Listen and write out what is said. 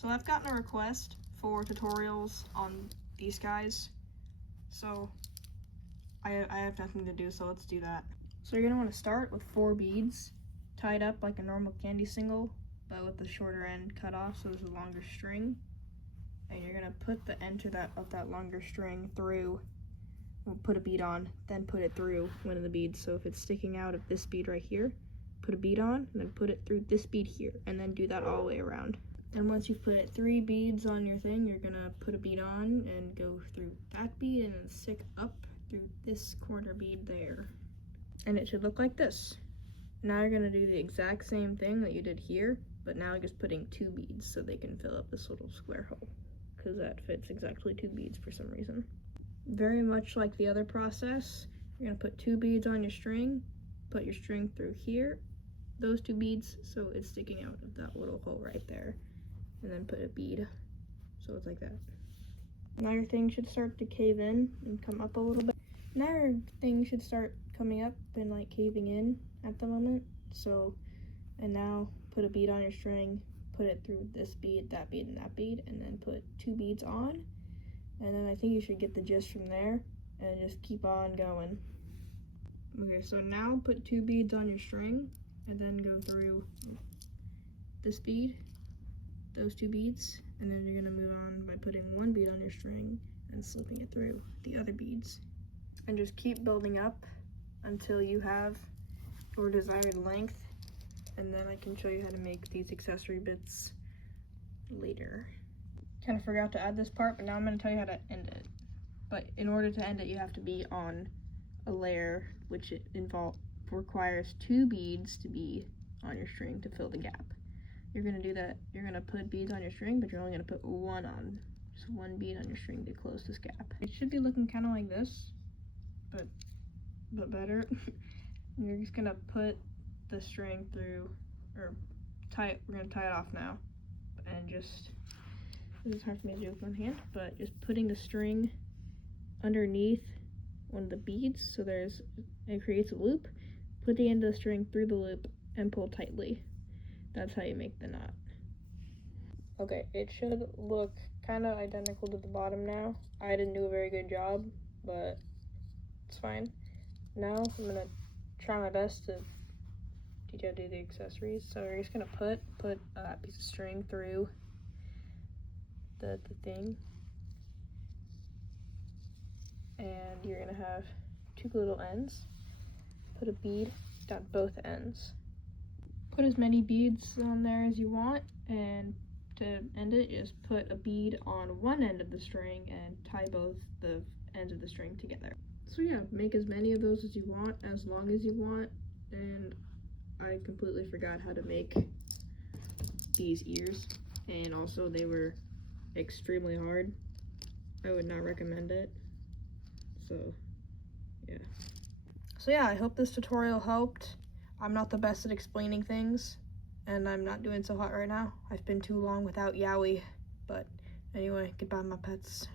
So I've gotten a request for tutorials on these guys, so I have nothing to do, so let's do that. So you're gonna want to start with 4 beads tied up like a normal candy single, but with the shorter end cut off, so there's a longer string. And you're gonna put the end of that longer string through, put a bead on, then put it through one of the beads. So if it's sticking out of this bead right here, put a bead on, and then put it through this bead here, and then do that all the way around. And once you've put 3 beads on your thing, you're gonna put a bead on and go through that bead and then stick up through this corner bead there. And it should look like this. Now you're gonna do the exact same thing that you did here, but now just putting 2 beads so they can fill up this little square hole, because that fits exactly 2 beads for some reason. Very much like the other process, you're gonna put 2 beads on your string, put your string through here, those 2 beads, so it's sticking out of that little hole right there, and then put a bead, so it's like that. Now your thing should start to cave in and come up a little bit. Now your thing should start coming up and like caving in at the moment, so, and now put a bead on your string, put it through this bead, that bead, and that bead, and then put 2 beads on, and then I think you should get the gist from there, and just keep on going. Okay, so now put 2 beads on your string, and then go through this bead, those 2 beads, and then you're gonna move on by putting 1 bead on your string and slipping it through the other beads. And just keep building up until you have your desired length, and then I can show you how to make these accessory bits later. Kind of forgot to add this part, but now I'm going to tell you how to end it. But in order to end it, you have to be on a layer, which requires 2 beads to be on your string to fill the gap. You're going to do that, you're going to put beads on your string, but you're only going to put 1 on, just 1 bead on your string to close this gap. It should be looking kind of like this, but better. You're just gonna put the string through, or we're gonna tie it off now, and just, this is hard for me to do with one hand, but just putting the string underneath one of the beads, so it creates a loop, put the end of the string through the loop and pull tightly. That's how you make the knot. Okay, it should look kind of identical to the bottom now. I didn't do a very good job, but it's fine. Now I'm gonna try my best to teach you how to do the accessories. So you're just gonna put a piece of string through the thing, and you're gonna have 2 little ends. Put a bead down both ends. Put as many beads on there as you want, and to end it, just put a bead on one end of the string and tie both the ends of the string together. So yeah, make as many of those as you want, as long as you want. And I completely forgot how to make these ears, and also they were extremely hard. I would not recommend it. So yeah, I hope this tutorial helped. I'm not the best at explaining things, and I'm not doing so hot right now. I've been too long without Yowie, but anyway, goodbye my pets.